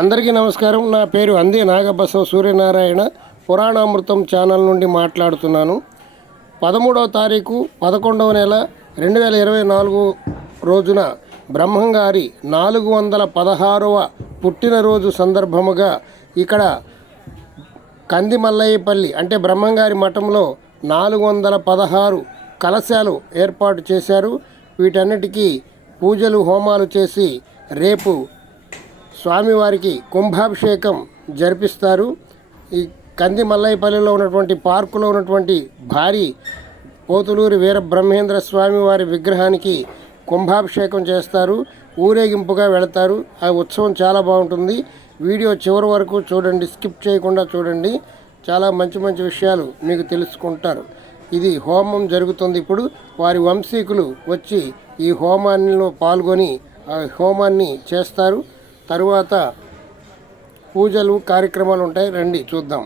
అందరికీ నమస్కారం. నా పేరు అందే నాగబసవ సూర్యనారాయణ. పురాణామృతం ఛానల్ నుండి మాట్లాడుతున్నాను. 13వ తారీఖు 11వ నెల 2024 రోజున బ్రహ్మంగారి 416వ పుట్టినరోజు సందర్భముగా ఇక్కడ కందిమల్లయ్యపల్లి అంటే బ్రహ్మంగారి మఠంలో 416 కలశాలు ఏర్పాటు చేశారు. వీటన్నిటికీ పూజలు హోమాలు చేసి రేపు స్వామివారికి కుంభాభిషేకం జరిపిస్తారు. ఈ కందిమల్లయ్యపల్లిలో ఉన్నటువంటి పార్కులో ఉన్నటువంటి భారీ పోతులూరి వీర బ్రహ్మేంద్ర స్వామివారి విగ్రహానికి కుంభాభిషేకం చేస్తారు. ఊరేగింపుగా వెళతారు. ఆ ఉత్సవం చాలా బాగుంటుంది. వీడియో చివరి వరకు చూడండి, స్కిప్ చేయకుండా చూడండి. చాలా మంచి మంచి విషయాలు మీకు తెలుసుకుంటారు. ఇది హోమం జరుగుతుంది. ఇప్పుడు వారి వంశీకులు వచ్చి ఈ హోమాల్లో పాల్గొని ఆ హోమాన్ని చేస్తారు. తరువాత పూజలు కార్యక్రమాలు ఉంటాయి. రండి చూద్దాం.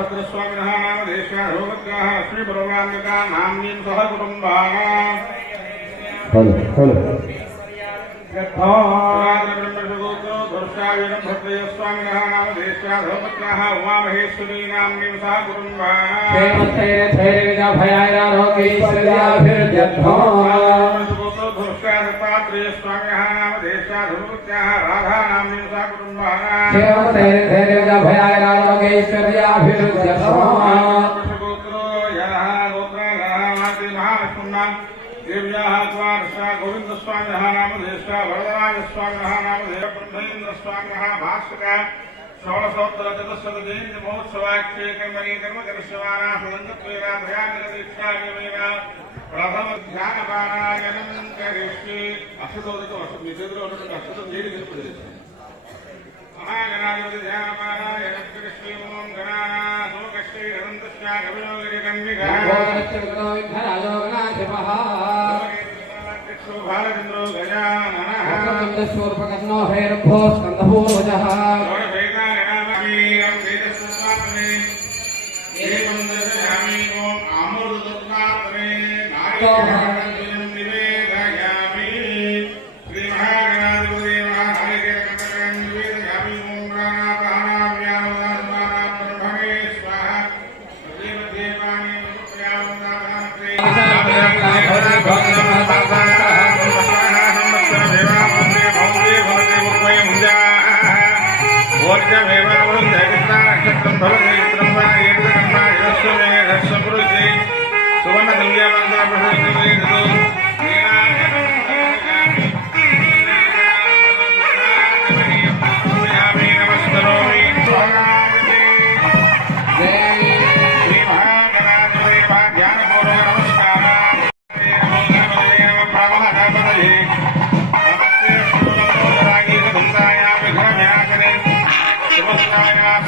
भद्रस्वामिनः नाम देशारोगग्राः लक्ष्मी परमान्विका नाम्नीं सह कुटुम्बानां भद्रस्वामिनः नाम देशारोगग्राः उमामहेश्वरी नाम्नीं सह स्वामिनः नाम देशारोगग्राः राधा नाम्नीं सह कुटुम्बानां गोविंद स्वामिनः नाम देशा वरदराज स्वामिनः नाम देश ब्रह्मेन्द्र स्वामिनः भास्कर षोडशोत्तर चतुश्शत जयंती महोत्सवाख्ये कर्मणि कर्म करिष्यमाणा सुगन्धत्वेन ध्याननिरदीक्षामेन प्रथम ध्यान पारायणं करिष्ये अक्षतोदक మీ చేతిలో ఉన్నటువంటి అక్షతం నీటి నిలుపుది महागणाधिपति ध्यान पारायणं करिष्ये ओम गणानां कश्ये अनन्तस्या कविलोगिरि कन्विका बालचन्द्रो गजाननः शूर्पकर्णो भैरभो स्कन्दपूर्वजः षोडशैकागणामीरं वेदस्वात्मे एवं दर्शयामि ओम अमृततत्त्वात्मे नारायणं निवेदयामि श्री महागणाधिपति महाकालेककण्टकं निवेदयामि ओम प्राणापानाव्यावदात्मानां ब्रह्मणे स्वाहा देवदेवानि प्रयावदाधात्रे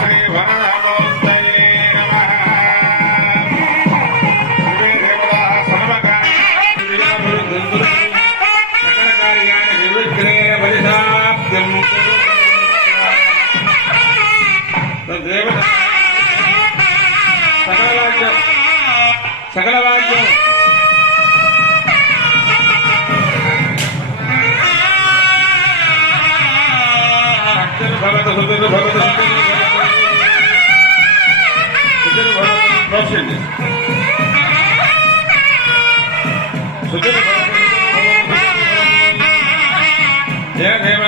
श्री वरद సకల వాక్యం ప్రోత్సహించండి. జయదేవ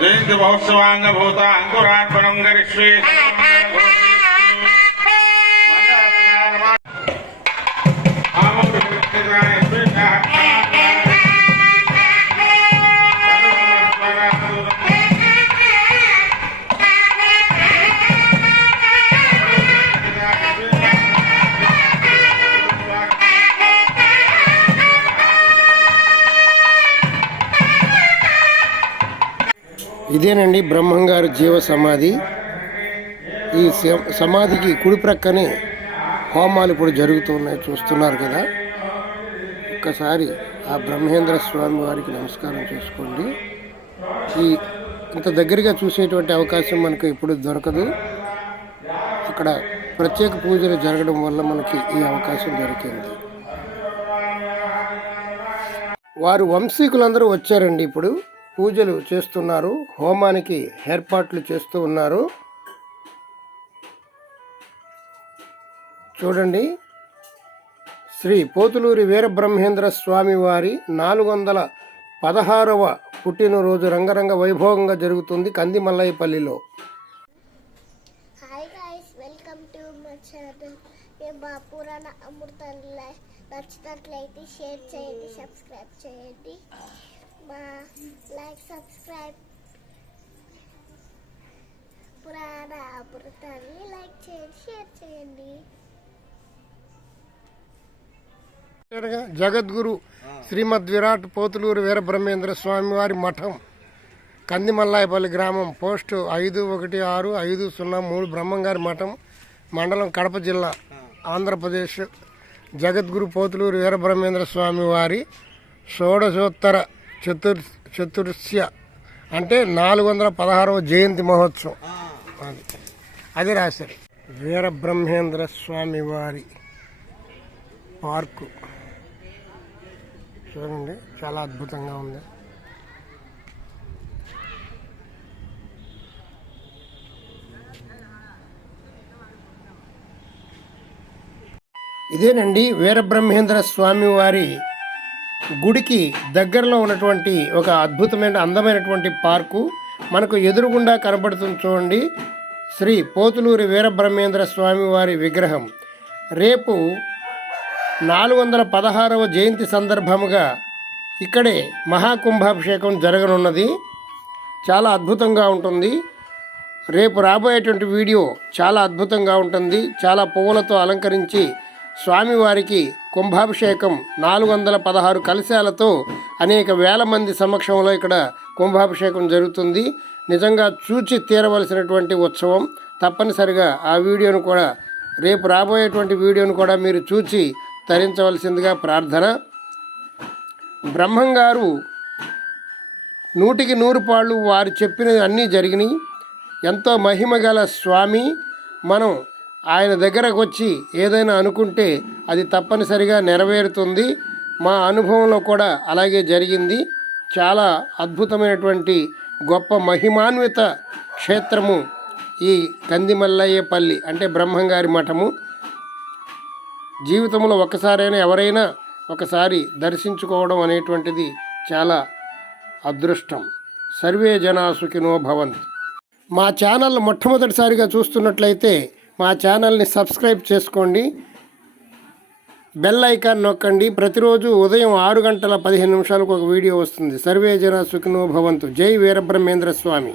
జయంతి మహోత్సవాంగభూత అంకురార్పణం గరిష్వే. ఇదేనండి బ్రహ్మంగారు జీవ సమాధి. ఈ సమాధికి కుడి ప్రక్కనే హోమాలు ఇప్పుడు జరుగుతున్నాయి, చూస్తున్నారు కదా. ఒక్కసారి ఆ బ్రహ్మేంద్ర స్వామి వారికి నమస్కారం చేసుకోండి. ఇంత దగ్గరగా చూసేటువంటి అవకాశం మనకు ఇప్పుడు దొరకదు. అక్కడ ప్రత్యేక పూజలు జరగడం వల్ల మనకి ఈ అవకాశం దొరికింది. వారు వంశీకులందరూ వచ్చారండి. ఇప్పుడు పూజలు చేస్తున్నారు, హోమానికి ఏర్పాట్లు చేస్తూ ఉన్నారు. చూడండి, శ్రీ పోతులూరి వీరబ్రహ్మేంద్ర స్వామి వారి 416వ పుట్టినరోజు రంగరంగ వైభవంగా జరుగుతుంది కందిమల్లయ్యపల్లిలో. Hi guys, welcome to my channel. మా పురాణ అమృతాలు నచ్చినట్లయితే షేర్ చేయండి, సబ్స్క్రైబ్ చేయండి. మా లైక్ సబ్స్క్రైబ్ పురాణ అమృతాన్ని లైక్ చేయండి, షేర్ చేయండి. జగద్గురు శ్రీమద్ విరాట్ పోతులూరు వీరబ్రహ్మేంద్ర స్వామి వారి మఠం, కందిమల్లాయపల్లి గ్రామం, పోస్టు 516503, బ్రహ్మంగారి మఠం, మండలం కడప జిల్లా, ఆంధ్రప్రదేశ్. జగద్గురు పోతులూరు వీరబ్రహ్మేంద్ర స్వామి వారి షోడశోత్తర చతుర్స్య అంటే 416వ జయంతి మహోత్సవం. అది రాశారు. వీరబ్రహ్మేంద్ర స్వామి వారి పార్కు చూడండి, చాలా అద్భుతంగా ఉంది. ఇదేనండి వీరబ్రహ్మేంద్ర స్వామి వారి గుడికి దగ్గరలో ఉన్నటువంటి ఒక అద్భుతమైన అందమైనటువంటి పార్కు మనకు ఎదురుగుండా కనబడుతుంది. చూడండి, శ్రీ పోతులూరి వీరబ్రహ్మేంద్ర స్వామి వారి విగ్రహం. రేపు 416వ జయంతి సందర్భముగా ఇక్కడే మహాకుంభాభిషేకం జరగనున్నది. చాలా అద్భుతంగా ఉంటుంది. రేపు రాబోయేటువంటి వీడియో చాలా అద్భుతంగా ఉంటుంది. చాలా పువ్వులతో అలంకరించి స్వామివారికి కుంభాభిషేకం 416 కలశాలతో అనేక వేల మంది సమక్షంలో ఇక్కడ కుంభాభిషేకం జరుగుతుంది. నిజంగా చూచి తీరవలసినటువంటి ఉత్సవం. తప్పనిసరిగా ఆ వీడియోను కూడా, రేపు రాబోయేటువంటి వీడియోను కూడా మీరు చూచి తరించవలసిందిగా ప్రార్థన. బ్రహ్మంగారు 100కి 100 పాళ్ళు వారు చెప్పినవి అన్నీ జరిగినాయి. ఎంతో మహిమగల స్వామి. మనం ఆయన దగ్గరకు వచ్చి ఏదైనా అనుకుంటే అది తప్పనిసరిగా నెరవేరుతుంది. మా అనుభవంలో కూడా అలాగే జరిగింది. చాలా అద్భుతమైనటువంటి గొప్ప మహిమాన్విత క్షేత్రము ఈ కందిమల్లయ్యపల్లి అంటే బ్రహ్మంగారి మఠము. జీవితంలో ఒకసారైనా ఎవరైనా ఒకసారి దర్శించుకోవడం అనేటువంటిది చాలా అదృష్టం. సర్వే జనా సుఖినో భవంతు. మా ఛానల్ మొట్టమొదటిసారిగా చూస్తున్నట్లయితే మా ఛానల్ని సబ్స్క్రైబ్ చేసుకోండి, బెల్ ఐకాన్ నొక్కండి. ప్రతిరోజు ఉదయం 6:15 ఒక వీడియో వస్తుంది. సర్వే జనా సుఖినో భవంతు. జై వీరబ్రహ్మేంద్ర స్వామి.